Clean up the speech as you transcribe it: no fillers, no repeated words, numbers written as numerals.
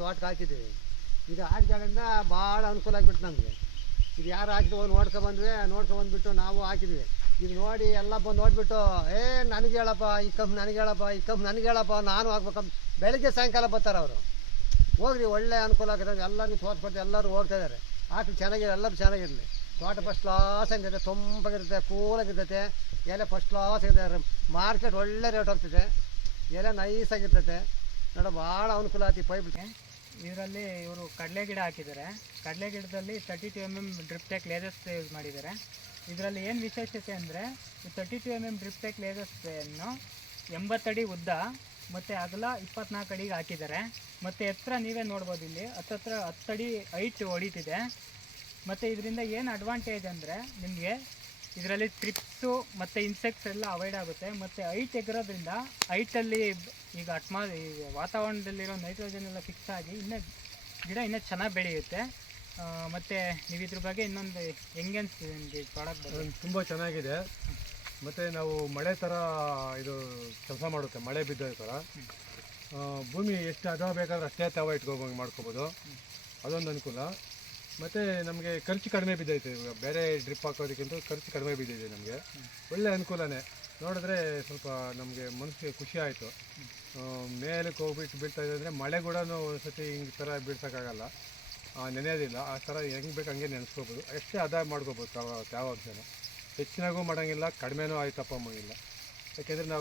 ತೋಟಕ್ಕೆ ಹಾಕಿದ್ದೀವಿ. ಇದು ಹಾಕಿದಾಗಿಂದ ಭಾಳ ಅನುಕೂಲ ಆಗಿಬಿಟ್ಟು ನಮಗೆ. ಇದು ಯಾರು ಹಾಕಿದ್ವು ನೋಡ್ಕೊಬಂದ್ಬಿಟ್ಟು ನಾವು ಹಾಕಿದ್ವಿ. ಇದು ನೋಡಿ ಎಲ್ಲ ಬಂದು ನೋಡಿಬಿಟ್ಟು ನನಗೆ ಹೇಳಪ್ಪ ಈ ಕಂಪ್ ನನಗೆ ಹೇಳಪ್ಪ ಈ ಕಂಪ್ ನನಗೆ ಹೇಳಪ್ಪ ನಾನು ಹಾಕ್ಬೇಕಂತ ಬೆಳಗ್ಗೆ ಸಾಯಂಕಾಲ ಬರ್ತಾರೆ ಅವರು. ಹೋಗ್ರಿ ಒಳ್ಳೆ ಅನುಕೂಲ ಆಗುತ್ತೆ, ಎಲ್ಲರಿಗೂ ತೋರಿಸ್ಕೊಡ್ತೀವಿ. ಎಲ್ಲರೂ ಹೋಗ್ತಾಯಿದ್ದಾರೆ. ಹಾಕಿ ಚೆನ್ನಾಗಿದೆ, ಎಲ್ಲರೂ ಚೆನ್ನಾಗಿರಲಿ. ತೋಟ ಫಸ್ಟ್ ಕ್ಲಾಸ್ ಆಗಿರ್ತೈತೆ, ತುಂಬಾಗಿರ್ತೈತೆ, ಕೂಲಾಗಿರ್ತೈತೆ. ಎಲೆ ಫಸ್ಟ್ ಕ್ಲಾಸ್ ಇರ್ತೈತೆ. ಮಾರ್ಕೆಟ್ ಒಳ್ಳೆ ರೇಟ್ ಹೋಗ್ತೈತೆ. ಎಲೆ ನೈಸಾಗಿರ್ತೈತೆ. ನೋಡ ಭಾಳ ಅನುಕೂಲ ಆಯ್ತು ಈ ಪೈಪ್. ಇದರಲ್ಲಿ ಇವರು ಕಡಲೆ ಗಿಡ ಹಾಕಿದ್ದಾರೆ. ಕಡಲೆ ಗಿಡದಲ್ಲಿ 32 mm drip tech laser use ಮಾಡಿದ್ದಾರೆ. ಇದರಲ್ಲಿ ಏನು ವಿಶೇಷತೆ ಅಂದರೆ 32 mm ಡ್ರಿಪ್ ಟೆಕ್ ಲೇಸರ್ ಸ್ಪ್ರೇಯನ್ನು 80 ಅಡಿ ಉದ್ದ ಮತ್ತು ಅಗಲ 24 ಅಡಿಗೆ ಹಾಕಿದ್ದಾರೆ. ಮತ್ತು ಎತ್ತರ ನೀವೇ ನೋಡ್ಬೋದು, ಇಲ್ಲಿ 10 ಅಡಿ ಹೈಟ್ ಹೊಡಿತಿದೆ. ಮತ್ತು ಇದರಿಂದ ಏನು ಅಡ್ವಾಂಟೇಜ್ ಅಂದರೆ ನಿಮಗೆ ಇದರಲ್ಲಿ ಟ್ರಿಪ್ಸು ಮತ್ತು ಇನ್ಸೆಕ್ಟ್ಸ್ ಎಲ್ಲ ಅವಾಯ್ಡ್ ಆಗುತ್ತೆ. ಮತ್ತು ಹೈಟ್ ಎಗರೋದ್ರಿಂದ ಹೈಟಲ್ಲಿ ಈಗ ವಾತಾವರಣದಲ್ಲಿರೋ ನೈಟ್ರೋಜನ್ ಎಲ್ಲ ಫಿಕ್ಸ್ ಆಗಿ ಗಿಡ ಇನ್ನೂ ಚೆನ್ನಾಗಿ ಬೆಳೆಯುತ್ತೆ. ಮತ್ತು ನೀವು ಇದ್ರ ಬಗ್ಗೆ ಇನ್ನೊಂದು ಹೆಂಗೆ ಅನಿಸ್ತಿದೆ ನಿಮಗೆ ಪ್ರಾಡಕ್ಟ್ ಬಗ್ಗೆ? ತುಂಬ ಚೆನ್ನಾಗಿದೆ. ಮತ್ತು ನಾವು ಮಳೆ ಥರ ಇದು ಕೆಲಸ ಮಾಡುತ್ತೆ, ಮಳೆ ಬಿದ್ದ ಥರ. ಭೂಮಿ ಎಷ್ಟು ಅಗಲ ಬೇಕಾದ್ರೆ ಅಷ್ಟೇ ತಾವ ಇಟ್ಕೊಬೋದು, ಮಾಡ್ಕೋಬೋದು. ಅದೊಂದು ಅನುಕೂಲ. ಮತ್ತು ನಮಗೆ ಖರ್ಚು ಕಡಿಮೆ ಬಿದ್ದೈತೆ. ಇವಾಗ ಬೇರೆ ಡ್ರಿಪ್ ಹಾಕೋದಕ್ಕಿಂತ ಖರ್ಚು ಕಡಿಮೆ ಬಿದ್ದಿದೆ ನಮಗೆ. ಒಳ್ಳೆ ಅನುಕೂಲನೇ. ನೋಡಿದ್ರೆ ಸ್ವಲ್ಪ ನಮಗೆ ಮನಸ್ಸಿಗೆ ಖುಷಿ ಆಯಿತು. ಮೇಲಕ್ಕೆ ಹೋಗ್ಬಿಟ್ಟು ಬೀಳ್ತಾ ಇದೆ ಅಂದರೆ ಮಳೆ ಕೂಡ ಒಂದು ಸತಿ ಹಿಂಗೆ ಥರ ಬೀಳ್ಸೋಕ್ಕಾಗಲ್ಲ, ನೆನೆಯೋದಿಲ್ಲ. ಆ ಥರ ಹೆಂಗೆ ಬೇಕು ಹಂಗೆ ನೆನೆಸ್ಕೋಬೋದು. ಎಷ್ಟೇ ಆದಾಯ ಮಾಡ್ಕೋಬೋದು. ತೇವಾಂಶನ ಹೆಚ್ಚಿನಾಗೂ ಮಾಡೋಂಗಿಲ್ಲ, ಕಡಿಮೆನೂ ಆಯ್ತಪ್ಪ ಅನ್ನೋಂಗಿಲ್ಲ. ಯಾಕೆಂದರೆ ನಾವು